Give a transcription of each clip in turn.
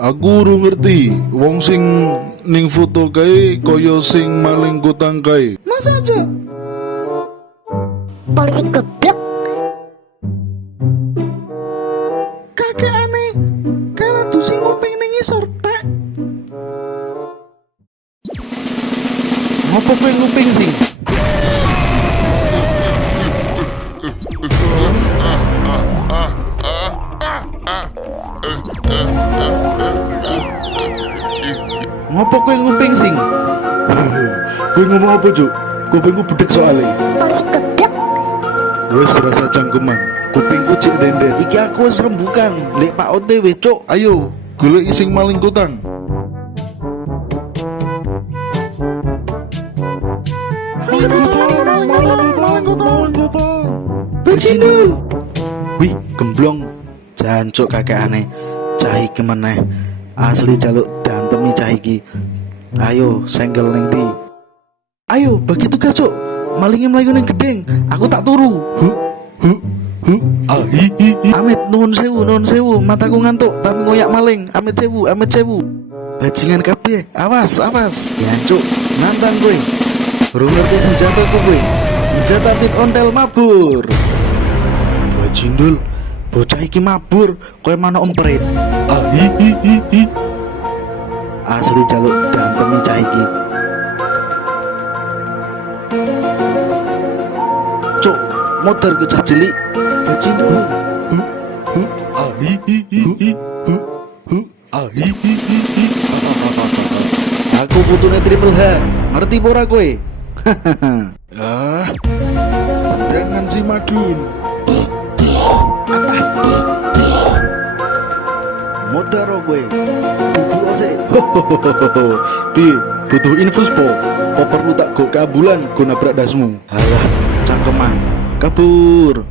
Aku urung ngerti wong sing ning foto kae kaya sing maling kutang kae. Masa aja? Polisi goblok. Kakek aneh. Karena tuh sing nguping ning isor tek. Ngopo kowe nguping sing? Ngopo kowe nguping sing? Kowe ngomong apa, Cuk? Kupingku bedek soalnya. Polisi goblok. Wes rasa cangkeman. Kupingku cek denden. Iki aku wis rembukan, lek Pak OTW cuk. Ayo, golek sing maling kutang. Bajinul. Wih, gemblong. Jancuk kakek aneh. Cah iki meneh. Asli jaluk diantemi cah iki. Ayo, senggel ning ndi? Ayo, bagi tugas cuk. Malinge mlayu ning gedeng. Aku tak turu. Amit nuhun sewu, mataku ngantuk tapi ngoyak maling. Amit sewu. Bajingan kabeh, awas. Jancuk, nantang kowe. Urung ngerti senjataku kowe. Senjata pit ontel mabur. Bajindul, bocah iki mabur koyo manuk emprit. Asli jaluk diantemi cah iki. Cuk, motor ku cah cilik. Bajindul. Aku putune triple H. Ngerti apa ora kowe? Ah, tendangan si Madun. Modar kowe. Bubuk ose. Piye? Butuh infus po? Po perlu tak go kabulan go nabrak dasmu. Halah, cangkeman. Kabur.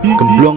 Gemblong